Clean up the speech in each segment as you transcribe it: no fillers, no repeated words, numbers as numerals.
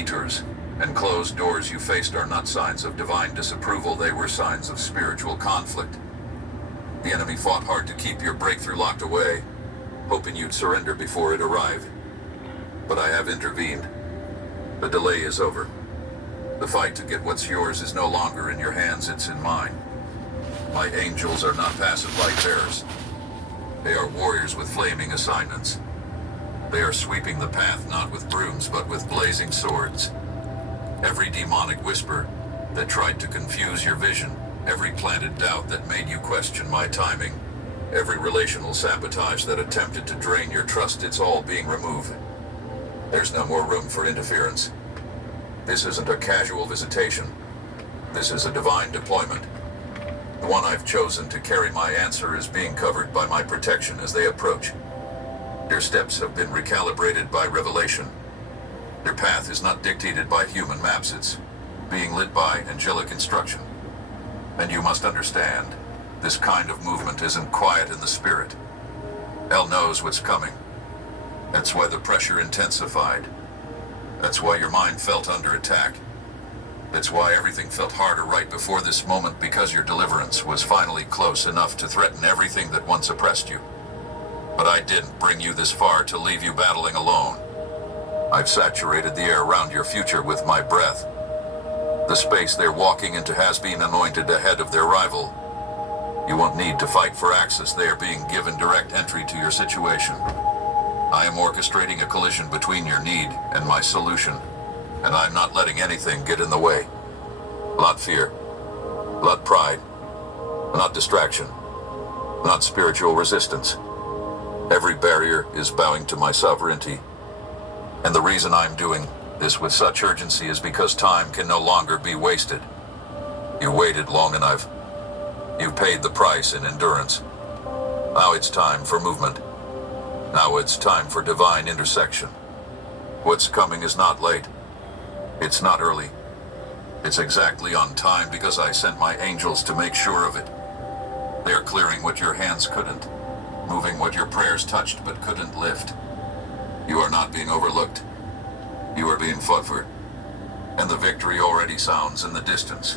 detours, and closed doors you faced are not signs of divine disapproval, they were signs of spiritual conflict. The enemy fought hard to keep your breakthrough locked away, hoping you'd surrender before it arrived. But I have intervened. The delay is over. The fight to get what's yours is no longer in your hands, it's in mine. My angels are not passive light bearers. They are warriors with flaming assignments. They are sweeping the path not with brooms but with blazing swords. Every demonic whisper that tried to confuse your vision, every planted doubt that made you question my timing, every relational sabotage that attempted to drain your trust, it's all being removed. There's no more room for interference. This isn't a casual visitation. This is a divine deployment. The one I've chosen to carry my answer is being covered by my protection as they approach. Your steps have been recalibrated by revelation. Your path is not dictated by human maps, it's being lit by angelic instruction. And you must understand, this kind of movement isn't quiet in the spirit. El knows what's coming. That's why the pressure intensified. That's why your mind felt under attack. That's why everything felt harder right before this moment, because your deliverance was finally close enough to threaten everything that once oppressed you. But I didn't bring you this far to leave you battling alone. I've saturated the air around your future with my breath. The space they're walking into has been anointed ahead of their arrival. You won't need to fight for access, they are being given direct entry to your situation. I am orchestrating a collision between your need and my solution, and I'm not letting anything get in the way. Not fear, not pride, not distraction, not spiritual resistance. Every barrier is bowing to my sovereignty. And the reason I'm doing this with such urgency is because time can no longer be wasted. You waited long enough. You paid the price in endurance. Now it's time for movement. Now it's time for divine intersection. What's coming is not late. It's not early. It's exactly on time because I sent my angels to make sure of it. They're clearing what your hands couldn't, moving what your prayers touched but couldn't lift. You are not being overlooked. You are being fought for. And the victory already sounds in the distance.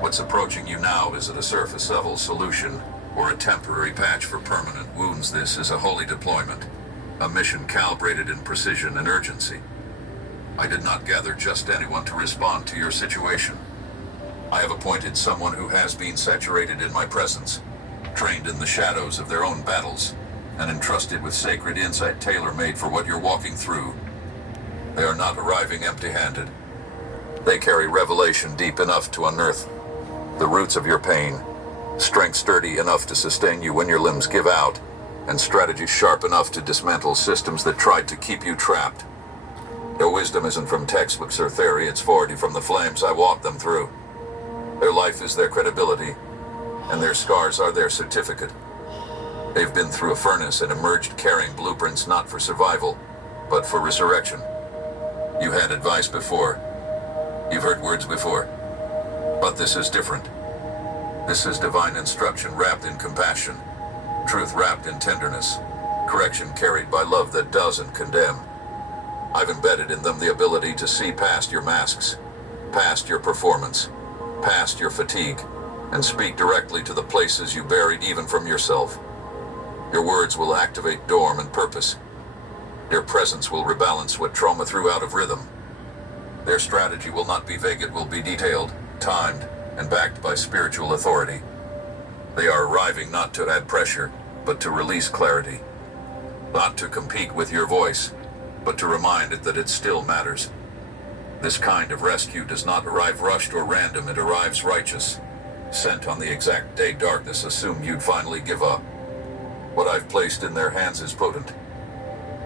What's approaching you now isn't a surface level solution or a temporary patch for permanent wounds. This is a holy deployment, a mission calibrated in precision and urgency. I did not gather just anyone to respond to your situation. I have appointed someone who has been saturated in my presence, trained in the shadows of their own battles, and entrusted with sacred insight tailor-made for what you're walking through. They are not arriving empty-handed. They carry revelation deep enough to unearth the roots of your pain, strength sturdy enough to sustain you when your limbs give out, and strategy sharp enough to dismantle systems that tried to keep you trapped. Their wisdom isn't from textbooks or theory, it's forged from the flames I walked them through. Their life is their credibility, and their scars are their certificate. They've been through a furnace and emerged carrying blueprints not for survival, but for resurrection. You had advice before. You've heard words before. But this is different. This is divine instruction wrapped in compassion, truth wrapped in tenderness, correction carried by love that doesn't condemn. I've embedded in them the ability to see past your masks, past your performance, past your fatigue, and speak directly to the places you buried even from yourself. Your words will activate dormant purpose. Your presence will rebalance what trauma threw out of rhythm. Their strategy will not be vague, it will be detailed, timed, and backed by spiritual authority. They are arriving not to add pressure, but to release clarity. Not to compete with your voice, but to remind it that it still matters. This kind of rescue does not arrive rushed or random, it arrives righteous, sent on the exact day darkness assumed you'd finally give up. What I've placed in their hands is potent.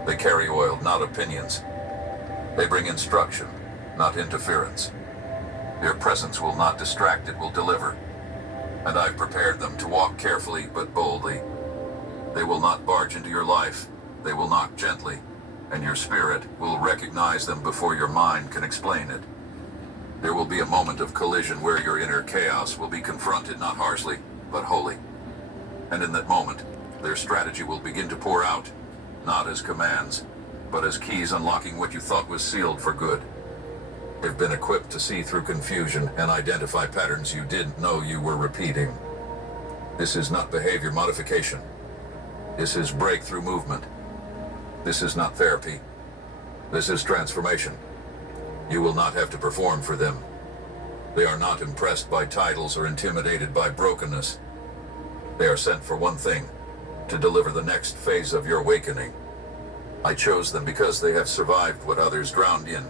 They carry oil, not opinions. They bring instruction, not interference. Their presence will not distract, it will deliver. And I've prepared them to walk carefully but boldly. They will not barge into your life. They will knock gently, and your spirit will recognize them before your mind can explain it. There will be a moment of collision where your inner chaos will be confronted not harshly, but wholly. And in that moment, their strategy will begin to pour out, not as commands, but as keys unlocking what you thought was sealed for good. They've been equipped to see through confusion and identify patterns you didn't know you were repeating. This is not behavior modification. This is breakthrough movement. This is not therapy. This is transformation. You will not have to perform for them. They are not impressed by titles or intimidated by brokenness. They are sent for one thing, to deliver the next phase of your awakening. I chose them because they have survived what others drowned in.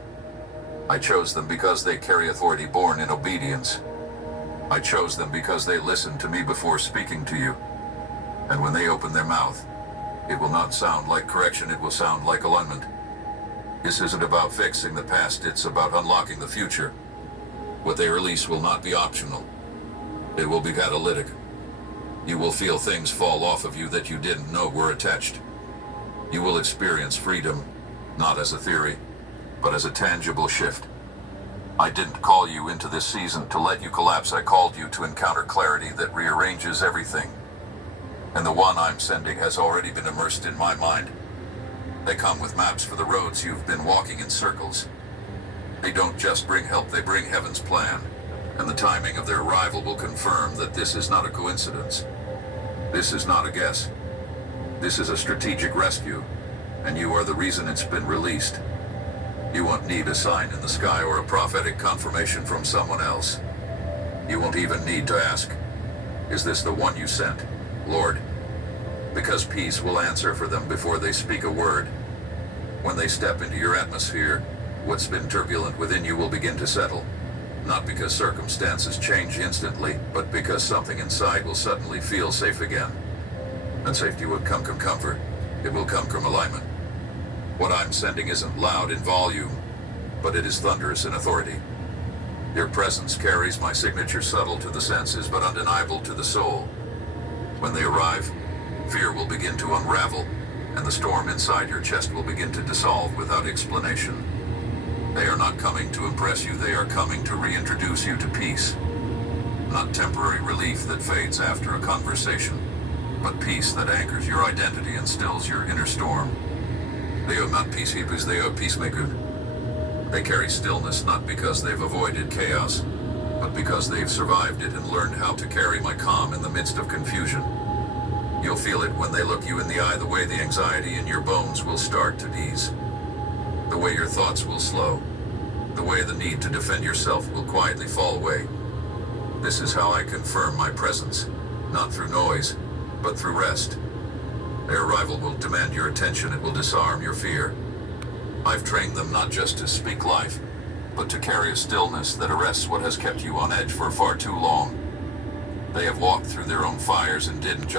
I chose them because they carry authority born in obedience. I chose them because they listened to me before speaking to you. And when they open their mouth, it will not sound like correction, it will sound like alignment. This isn't about fixing the past, it's about unlocking the future. What they release will not be optional. It will be catalytic. You will feel things fall off of you that you didn't know were attached. You will experience freedom, not as a theory, but as a tangible shift. I didn't call you into this season to let you collapse. I called you to encounter clarity that rearranges everything. And the one I'm sending has already been immersed in my mind. They come with maps for the roads you've been walking in circles. They don't just bring help, they bring heaven's plan. And the timing of their arrival will confirm that this is not a coincidence. This is not a guess. This is a strategic rescue, and you are the reason it's been released. You won't need a sign in the sky or a prophetic confirmation from someone else. You won't even need to ask, is this the one you sent, Lord? Because peace will answer for them before they speak a word. When they step into your atmosphere, what's been turbulent within you will begin to settle. Not because circumstances change instantly, but because something inside will suddenly feel safe again. And safety will come from comfort. It will come from alignment. What I'm sending isn't loud in volume, but it is thunderous in authority. Your presence carries my signature, subtle to the senses, but undeniable to the soul. When they arrive, fear will begin to unravel, and the storm inside your chest will begin to dissolve without explanation. They are not coming to impress you, they are coming to reintroduce you to peace. Not temporary relief that fades after a conversation, but peace that anchors your identity and stills your inner storm. They are not peacekeepers, they are peacemakers. They carry stillness not because they've avoided chaos, but because they've survived it and learned how to carry my calm in the midst of confusion. You'll feel it when they look you in the eye, the way the anxiety in your bones will start to ease. The way your thoughts will slow. The way the need to defend yourself will quietly fall away. This is how I confirm my presence, not through noise, but through rest. Their arrival will demand your attention, it will disarm your fear. I've trained them not just to speak life, but to carry a stillness that arrests what has kept you on edge for far too long. They have walked through their own fires and didn't just